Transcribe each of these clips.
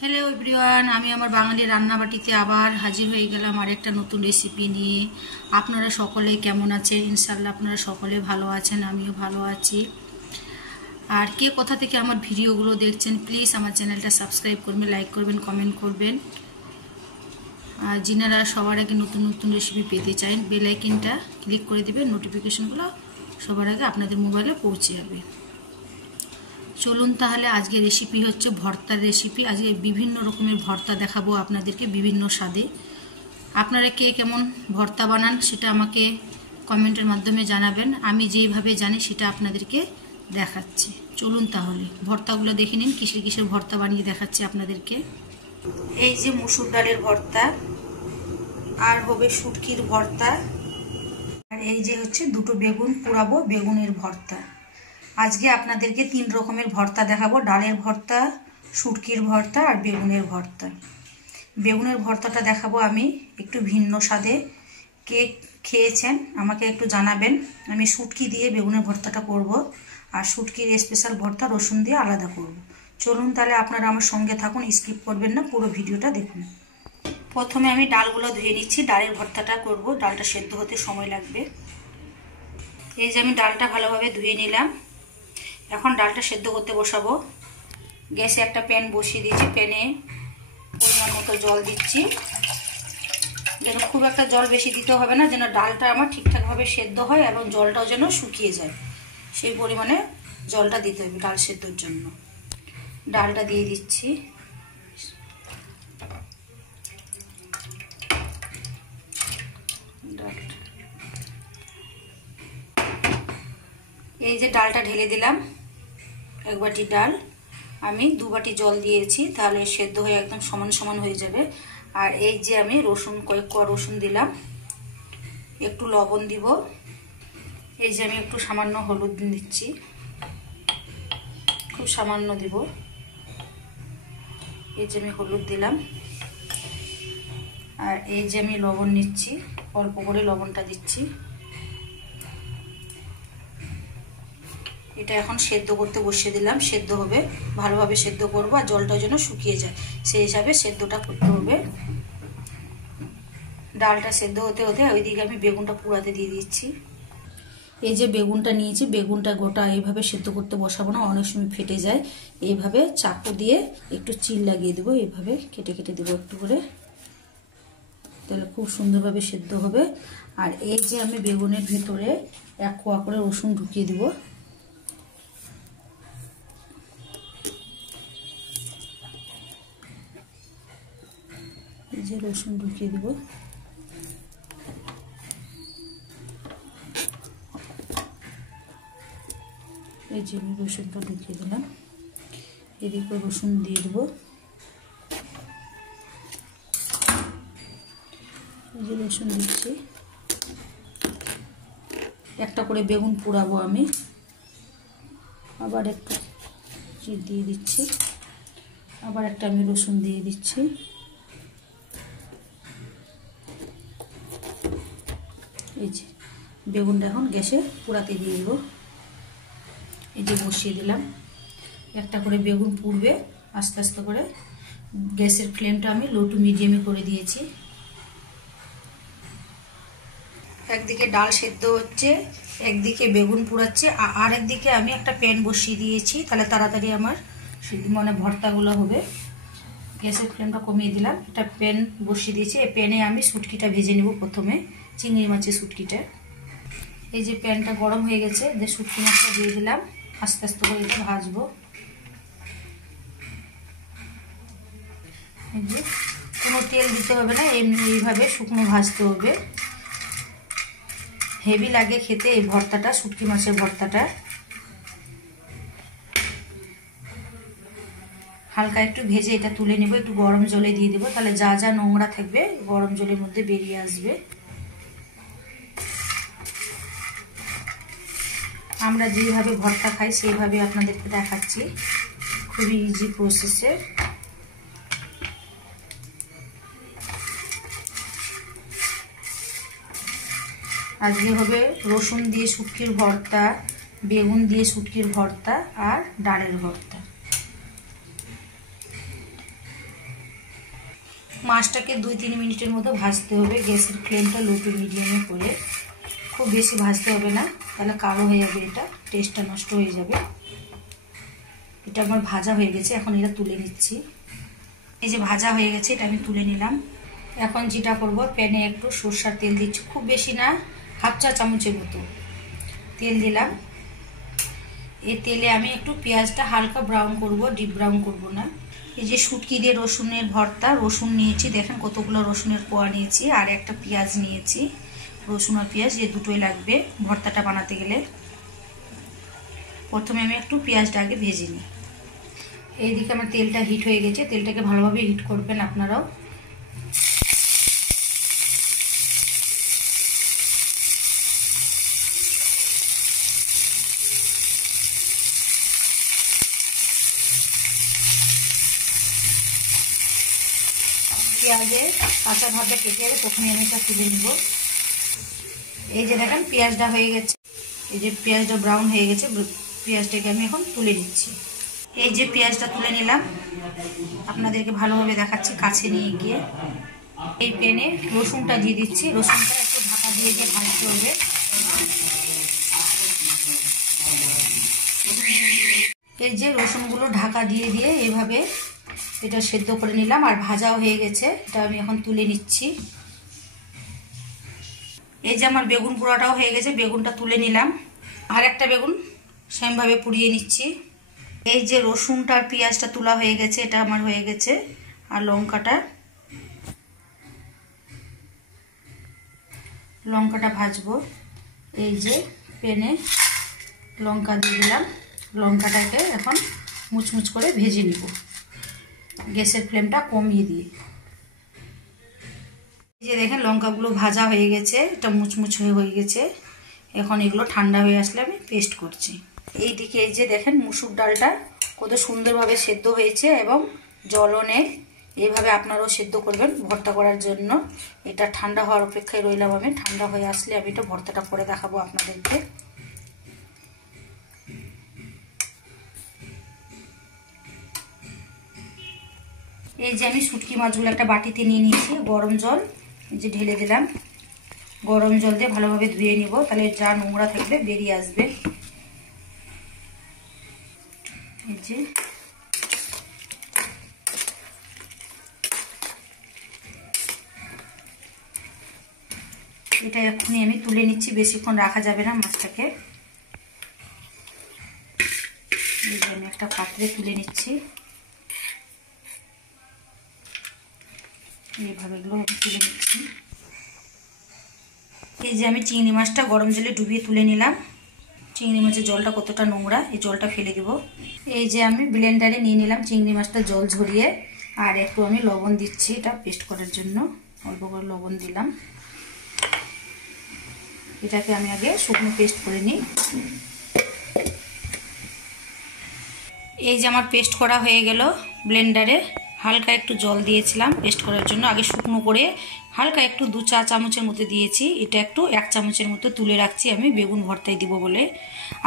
Hello everyone, আমি আমার বাঙালি রান্নাবাটিতে আবার হাজির হয়ে গেলাম আরেকটা নতুন রেসিপি নিয়ে। আপনারা সকলে কেমন আছেন? ইনশাআল্লাহ আপনারা সকলে ভালো আছেন, আমিও ভালো আছি। আর কে কোথা থেকে আমার ভিডিওগুলো দেখছেন প্লিজ আমার চ্যানেলটা সাবস্ক্রাইব করবেন, লাইক করবেন, কমেন্ট করবেন। আর যিনারা সবার আগে নতুন নতুন রেসিপি পেতে চান বেল আইকনটা ক্লিক করে দেবেন, নোটিফিকেশনগুলো সবার আগে আপনাদের মোবাইলে পৌঁছে যাবে। চলুন তাহলে আজকে রেসিপি হচ্ছে ভর্তার রেসিপি। আজকে বিভিন্ন রকমের ভর্তা দেখাবো আপনাদেরকে, বিভিন্ন স্বাদে। আপনারা কে কেমন ভর্তা বানান সেটা আমাকে কমেন্টের মাধ্যমে জানাবেন। আমি যেভাবে জানি সেটা আপনাদেরকে দেখাচ্ছি। চলুন তাহলে ভর্তাগুলো দেখে নিন, কিসের কিসের ভর্তা বানিয়ে দেখাচ্ছি আপনাদেরকে। এই যে মসুর ডালের ভর্তা, আর হবে শুটকির ভর্তা, আর এই যে হচ্ছে দুটো বেগুন পোড়াবো, বেগুনের ভর্তা। আজকে আপনাদেরকে 3 রকমের ভর্তা দেখাবো, ডালের ভর্তা, শুটকির ভর্তা আর বেগুনের ভর্তা। বেগুনের ভর্তাটা দেখাবো আমি একটু ভিন্ন স্বাদে। কে খেয়েছেন আমাকে একটু জানাবেন। আমি শুটকি দিয়ে বেগুনের ভর্তাটা করব, আর শুটকির স্পেশাল ভর্তা রসুন দিয়ে আলাদা করব। চলুন তাহলে আপনারা আমার সঙ্গে থাকুন, স্কিপ করবেন না, পুরো ভিডিওটা দেখুন। প্রথমে আমি ডালগুলো ধুয়ে নিচ্ছি, ডালের ভর্তাটা করব। ডালটা সেদ্ধ হতে সময় লাগবে। এই যে আমি ডালটা ভালোভাবে ধুয়ে নিলাম। এখন ডালটা সেদ্ধ করতে বসাবো। গ্যাসে একটা প্যান বসিয়ে দিয়েছি, প্যানে পরিমাণ মতো জল দিচ্ছি। যেন খুব একটা জল বেশি দিতে হবে না, যেন ডালটা আমার ঠিকঠাকভাবে সেদ্ধ হয় এবং জলটাও যেন শুকিয়ে যায়, সেই পরিমাণে জলটা দিতে হবে ডাল সেদ্ধর জন্য। ডালটা দিয়ে দিচ্ছি। এই যে ডালটা ঢেলে দিলাম, 1 বাটি ডাল। আমি 2 বাটি জল দিয়েছি, তাহলে সেদ্ধ হয়ে একদম সমান সমান হয়ে যাবে। আর এই যে আমি রসুন, কয়েক কোয়া রসুন দিলাম, একটু লবণ দিব। এই যে আমি একটু সামান্য হলুদ দিচ্ছি, খুব সামান্য দিব। এই যে আমি হলুদ দিলাম। আর এই যে আমি লবণ নিচ্ছি, অল্প করে লবণটা দিচ্ছি। এটা এখন সেদ্ধ করতে বসিয়ে দিলাম, সেদ্ধ হবে, ভালোভাবে সেদ্ধ করব, আর জলটা যেন শুকিয়ে যায় সেই হিসাবে সেদ্ধটা করতে হবে। ডালটা সেদ্ধ হতে হতে ওইদিকে আমি বেগুনটা পুড়াতে দিয়ে দিচ্ছি। এই যে বেগুনটা নিয়েছি, বেগুনটা গোটা এইভাবে সেদ্ধ করতে বসাবো না, অনেক সময় ফেটে যায়। এইভাবে চাকু দিয়ে একটু চিল লাগিয়ে দেবো, এইভাবে কেটে কেটে দেবো একটু করে, তাহলে খুব সুন্দরভাবে সেদ্ধ হবে। আর এই যে আমি বেগুনের ভেতরে 1 কোয়া করে রসুন ঢুকিয়ে দিব। এই যে রসুন ঢুকিয়ে দিব। এই যে আমি রসুনটা ঢুকিয়ে দিলাম, এদিকে রসুন দিয়ে দেবো। এই যে রসুন দিচ্ছি। একটা করে বেগুন পোড়াবো আমি, আবার একটু চিড় দিয়ে দিচ্ছি, আবার একটা আমি রসুন দিয়ে দিচ্ছি। এই যে বেগুনটা এখন গ্যাসে পোড়াতে দিয়ে দেবো। এই যে বসিয়ে দিলাম, একটা করে বেগুন পুড়বে আস্তে আস্তে করে। গ্যাসের ফ্লেমটা আমি লো টু মিডিয়ামে করে দিয়েছি। একদিকে ডাল সেদ্ধ হচ্ছে, একদিকে বেগুন পুড়াচ্ছে, আর একদিকে আমি একটা প্যান বসিয়ে দিয়েছি, তাহলে তাড়াতাড়ি আমার মানে ভর্তাগুলো হবে। গ্যাসের ফ্লেমটা কমিয়ে দিলাম, একটা প্যান বসিয়ে দিয়েছি। এই প্যানে আমি শুটকিটা ভেজে নেব, প্রথমে চিংড়ি মাছের শুটকিটা। এই যে প্যানটা গরম হয়ে গেছে, যে শুটকি মাছটা দিয়ে দিলাম, আস্তে আস্তে করে এটা ভাজবো। এই যে কোনো তেল দিতে হবে না, এমনি এইভাবে শুকনো ভাজতে হবে। হেভি লাগে খেতে এই ভর্তাটা, শুটকি মাছের ভর্তাটা। হালকা একটু ভেজে এটা তুলে নেব, একটু গরম জলে দিয়ে দেবো, তাহলে যা যা নোংরা থাকবে গরম জলের মধ্যে বেরিয়ে আসবে। আমরা যেভাবে ভর্তা খাই সেইভাবে আপনাদেরকে দেখাচ্ছি, খুবই ইজি প্রসেসে। আজকে হবে রসুন দিয়ে শুটকির ভর্তা, বেগুন দিয়ে শুটকির ভর্তা আর ডালের ভর্তা। মাছটাকে 2-3 মিনিটের মতো ভাজতে হবে। গ্যাসের ফ্লেমটা লো টু মিডিয়ামে করে, খুব বেশি ভাজতে হবে না, তাহলে কালো হয়ে যাবে, এটা টেস্টটা নষ্ট হয়ে যাবে। এটা আমার ভাজা হয়ে গেছে, এখন এটা তুলে নিচ্ছি। এই যে ভাজা হয়ে গেছে, এটা আমি তুলে নিলাম। এখন যেটা করব, প্যানে একটু সরষার তেল দিচ্ছি, খুব বেশি না, 1/2 চা চামচের মতো তেল দিলাম। এই তেলে আমি একটু পেঁয়াজটা হালকা ব্রাউন করব, ডিপ ব্রাউন করব না। এই যে শুটকি দিয়ে রসুনের ভর্তা, রসুন নিয়েছি, দেখেন কতগুলো রসুনের কোয়া নিয়েছি, আর একটা পেঁয়াজ নিয়েছি। রসুন আর পেঁয়াজ এই দুটোই লাগবে ভর্তাটা বানাতে গেলে। প্রথমে আমি একটু পেঁয়াজটা আগে ভেজে নিই। এইদিকে আমার তেলটা হিট হয়ে গেছে, তেলটাকে ভালোভাবে হিট করবেন আপনারাও। পেঁয়াজের কাঁচা ভাবটা কেটে প্রথমে আমি এটা তুলে নিব। এই যে দেখেন পেঁয়াজটা হয়ে গেছে, এই যে পেঁয়াজটা ব্রাউন হয়ে গেছে, পেঁয়াজটাকে আমি এখন তুলে নিচ্ছি। এই যে পেঁয়াজটা তুলে নিলাম, আপনাদেরকে ভালোভাবে দেখাচ্ছি কাছে নিয়ে গিয়ে। এই প্যানে রসুনটা দিয়ে দিচ্ছি, রসুনটা একটু ঢাকা দিয়ে দিয়ে ভাজতে হবে। এই যে রসুনগুলো ঢাকা দিয়ে দিয়ে এইভাবে এটা সেদ্ধ করে নিলাম, আর ভাজাও হয়ে গেছে, এটা আমি এখন তুলে নিচ্ছি। এই যে আমার বেগুন পোড়াটাও হয়ে গেছে, বেগুনটা তুলে নিলাম। আর একটা বেগুন সেমভাবে পুড়িয়ে নিচ্ছি। এই যে রসুনটা আর পেঁয়াজটা তোলা হয়ে গেছে, এটা আমার হয়ে গেছে। আর লঙ্কাটা ভাজবো। এই যে প্যানে লঙ্কা দিয়ে দিলাম, লঙ্কাটাকে এখন মুচমুচ করে ভেজে নিব গ্যাসের ফ্লেমটা কমিয়ে দিয়ে। এই যে দেখেন লঙ্কাগুলো ভাজা হয়ে গেছে, এটা মুচমুচ হয়ে গেছে। এখন এগুলো ঠান্ডা হয়ে আসলে আমি পেস্ট করছি। এইদিকে এই যে দেখেন মুসুর ডালটা কত সুন্দরভাবে সেদ্ধ হয়েছে এবং জলও নেই। এইভাবে আপনারাও সেদ্ধ করবেন ভর্তা করার জন্য। এটা ঠান্ডা হওয়ার অপেক্ষায় রইলাম আমি, ঠান্ডা হয়ে আসলে আমি এটা ভর্তাটা করে দেখাবো আপনাদেরকে। এই যে আমি শুটকি মাছগুলো একটা বাটিতে নিয়ে নিয়েছি, গরম জল এই যে ঢেলে দিলাম। গরম জল দিয়ে ভালোভাবে ধুয়ে নিব, তাহলে যা নোংরা থাকবে বেরিয়ে আসবে। এই যে এটা এখনই আমি তুলে নিচ্ছি, বেশিক্ষণ রাখা যাবে না মাছটাকে। এই যে আমি একটা পাত্রে তুলে নিচ্ছি, এইভাবে এগুলো আমি তুলে নিচ্ছি। এই যে আমি চিংড়ি মাছটা গরম জলে ডুবিয়ে তুলে নিলাম। চিংড়ি মাছের জলটা কতটা নোংরা, এই জলটা ফেলে দেব। এই যে আমি ব্লেন্ডারে নিয়ে নিলাম চিংড়ি মাছটা জল ঝরিয়ে, আর একটু আমি লবণ দিচ্ছি এটা পেস্ট করার জন্য, অল্প করে লবণ দিলাম। এটাকে আমি আগে শুকনো পেস্ট করে নিই। এই যে আমার পেস্ট করা হয়ে গেল ব্লেন্ডারে। হালকা একটু জল দিয়েছিলাম পেস্ট করার জন্য, আগে শুকনো করে হালকা একটু 2 চা চামচের মতো দিয়েছি। এটা একটু 1 চামচের মতো তুলে রাখছি আমি বেগুন ভর্তায় দিব বলে।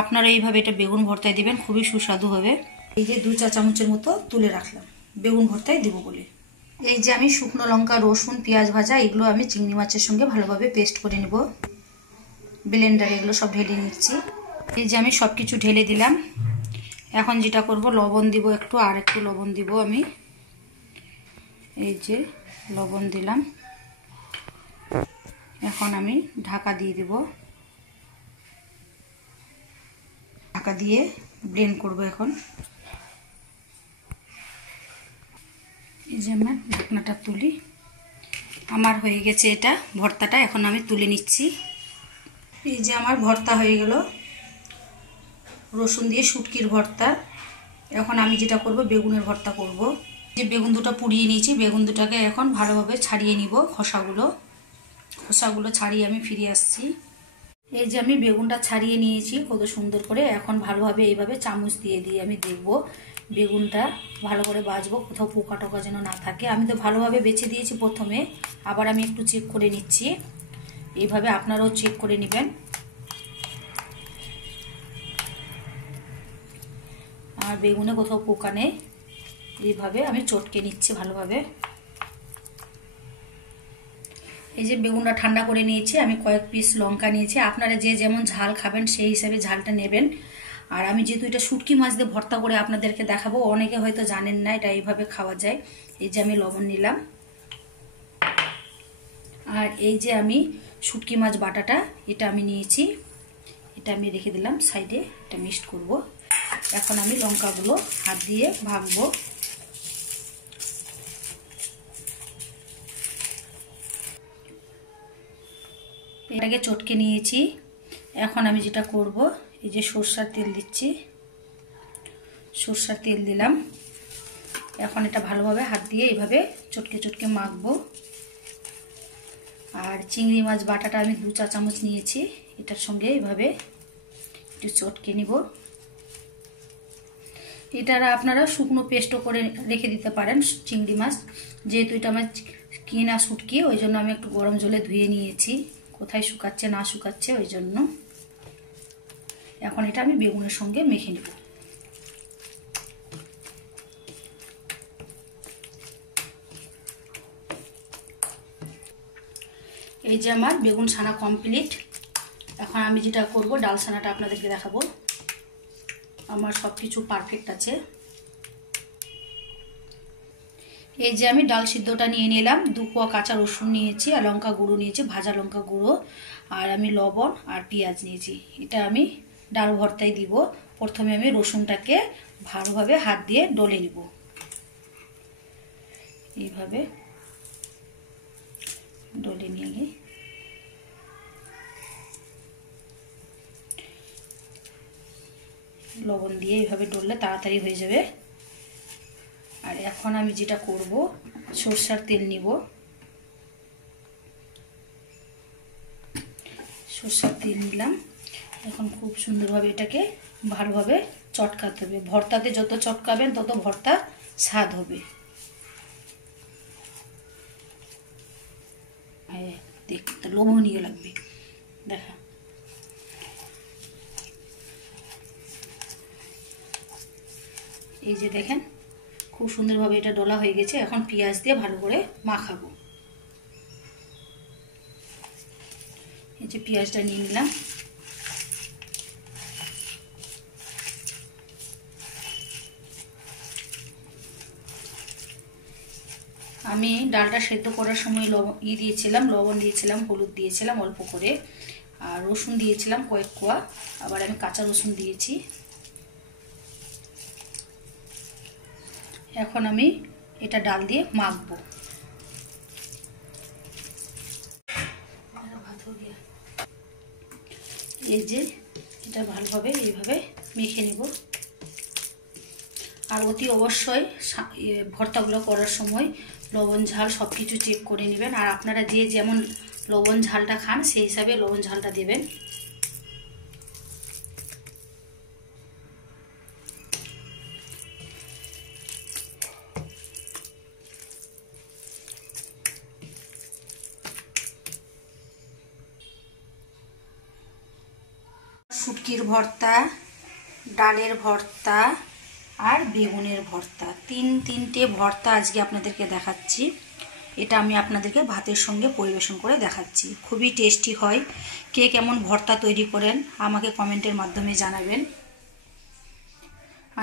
আপনারা এইভাবে এটা বেগুন ভর্তায় দিবেন, খুবই সুস্বাদু হবে। এই যে 2 চা চামচের মতো তুলে রাখলাম বেগুন ভর্তায় দিব বলে। এই যে আমি শুকনো লঙ্কা, রসুন, পেঁয়াজ ভাজা এগুলো আমি চিংড়ি মাছের সঙ্গে ভালোভাবে পেস্ট করে নেব। ব্লেন্ডারে এগুলো সব ঢেলে নিচ্ছি। এই যে আমি সব কিছু ঢেলে দিলাম। এখন যেটা করব, লবণ দিব একটু, আর একটু লবণ দিব আমি। এই যে লবণ দিলাম। এখন আমি ঢাকা দিয়ে দেব, ঢাকা দিয়ে ব্লেন্ড করব এখন। এই যে আমার ঢাকনাটা তুলি, আমার হয়ে গেছে এটা ভর্তাটা, এখন আমি তুলে নিচ্ছি। এই যে আমার ভর্তা হয়ে গেল, রসুন দিয়ে শুটকির ভর্তা। এখন আমি যেটা করব, বেগুনের ভর্তা করব। যে বেগুন দুটো পুড়িয়ে নিয়েছি, বেগুন দুটাকে এখন ভালোভাবে ছাড়িয়ে নিব, খোসাগুলো ছাড়িয়ে আমি ফিরে আসছি। এই যে আমি বেগুনটা ছাড়িয়ে নিয়েছি কত সুন্দর করে। এখন ভালোভাবে এইভাবে চামচ দিয়ে দিয়ে আমি দেখব বেগুনটা ভালো করে বাছবো, কোথাও পোকা টোকা যেন না থাকে। আমি তো ভালোভাবে বেছে দিয়েছি প্রথমে, আবার আমি একটু চেক করে নিচ্ছি। এইভাবে আপনারাও চেক করে নেবেন। আর বেগুনে কোথাও পোকা নেই। এইভাবে আমি চটকে নিচ্ছি ভালোভাবে। এই যে বেগুনটা ঠান্ডা করে নিয়েছি, আমি কয়েক পিস লঙ্কা নিয়েছি। আপনারা যে যেমন ঝাল খাবেন সেই হিসাবে ঝালটা নেবেন। আর আমি যেহেতু এটা শুটকি মাছ দিয়ে ভর্তা করে আপনাদেরকে দেখাবো, অনেকে হয়তো জানেন না এটা এইভাবে খাওয়া যায়। এই যে আমি লবণ নিলাম, আর এই যে আমি শুটকি মাছ বাটাটা এটা আমি নিয়েছি, এটা আমি রেখে দিলাম সাইডে, এটা মিক্সড করব। এখন আমি লঙ্কাগুলো হাত দিয়ে ভাঙবো। এটাকে চটকে নিয়েছি। এখন আমি যেটা করব, এই যে সরষের তেল দিচ্ছি, সরষের তেল দিলাম। এখন এটা ভালোভাবে হাত দিয়ে এইভাবে চটকে চটকে মাখবো। আর চিংড়ি মাছ বাটাটা আমি 2 চা চামচ নিয়েছি, এটার সঙ্গে এইভাবে একটু চটকে নিব। এটারা আপনারা শুকনো পেস্টও করে রেখে দিতে পারেন চিংড়ি মাছ। যেহেতু এটা আমার কিনা শুটকি, ওই জন্য আমি একটু গরম জলে ধুয়ে নিয়েছি, কোথায় শুকাচ্ছে না শুকাচ্ছে ওই জন্য। এখন এটা আমি বেগুনের সঙ্গে মেখে নেব। এই যে আমার বেগুন ছানা কমপ্লিট। এখন আমি যেটা করব, ডাল ছানাটা আপনাদেরকে দেখাবো। আমার সব কিছু পারফেক্ট আছে। এই যে আমি ডাল সিদ্ধটা নিয়ে নিলাম, 2 কোয়া কাঁচা রসুন নিয়েছি, আর লঙ্কা গুঁড়ো নিয়েছি, ভাজা লঙ্কা গুঁড়ো, আর আমি লবণ আর পেঁয়াজ নিয়েছি। এটা আমি ডাল ভর্তায় দিব। প্রথমে আমি রসুনটাকে ভালোভাবে হাত দিয়ে ডলে নিব, এইভাবে ডলে নিয়ে লবণ দিয়ে এইভাবে ডললে তাড়াতাড়ি হয়ে যাবে। আর এখন আমি যেটা করব, সরষের তেল নিব, সরষের তেল নিলাম। এখন খুব সুন্দরভাবে এটাকে ভালোভাবে চটকাতে হবে। ভর্তাতে যত চটকাবেন তত ভর্তা স্বাদ হবে। হ্যাঁ, দেখতে লোভনীয় লাগবে। দেখা, এই যে দেখেন খুব সুন্দরভাবে এটা ডলা হয়ে গেছে। এখন পেঁয়াজ দিয়ে ভালো করে মাখাবো। এই যে পেঁয়াজটা নিয়ে নিলাম। আমি ডালটা সেদ্ধ করার সময় লবণ দিয়েছিলাম, হলুদ দিয়েছিলাম অল্প করে, আর রসুন দিয়েছিলাম কয়েক কোয়া, আবার আমি কাঁচা রসুন দিয়েছি। এখন আমি এটা ডাল দিয়ে মাখবো। এই যে এটা ভালোভাবে এইভাবে মেখে নেব। আর অতি অবশ্যই ভর্তাগুলো করার সময় লবণ ঝাল সব কিছু চেক করে নেবেন। আর আপনারা যে যেমন লবণ ঝালটা খান সেই হিসাবে লবণ ঝালটা দেবেন। শুটকির ভর্তা, ডালের ভর্তা আর বেগুনের ভর্তা, তিনটে ভর্তা আজকে আপনাদেরকে দেখাচ্ছি। এটা আমি আপনাদেরকে ভাতের সঙ্গে পরিবেশন করে দেখাচ্ছি। খুবই টেস্টি হয়। কে কেমন ভর্তা তৈরি করেন আমাকে কমেন্টের মাধ্যমে জানাবেন।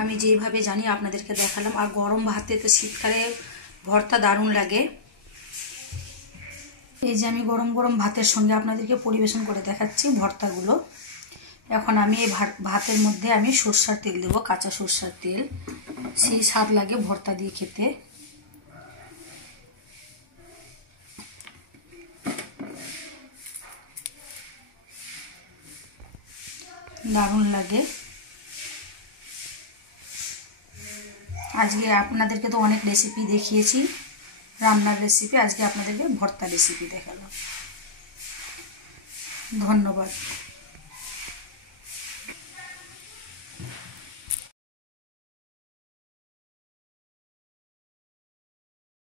আমি যেইভাবে জানি আপনাদেরকে দেখালাম। আর গরম ভাতে তো শীতকালে ভর্তা দারুণ লাগে। এই যে আমি গরম গরম ভাতের সঙ্গে আপনাদেরকে পরিবেশন করে দেখাচ্ছি ভর্তাগুলো। এখন আমি এই ভাতের মধ্যে আমি সরষের তেল দেবো, কাঁচা সরষের তেল, সেই স্বাদ লাগে ভর্তা দিয়ে খেতে। দারুণ লাগে। আজকে আপনাদেরকে তো অনেক রেসিপি দেখিয়েছি, রান্নার রেসিপি, আজকে আপনাদেরকে ভর্তা রেসিপি দেখালাম। ধন্যবাদ।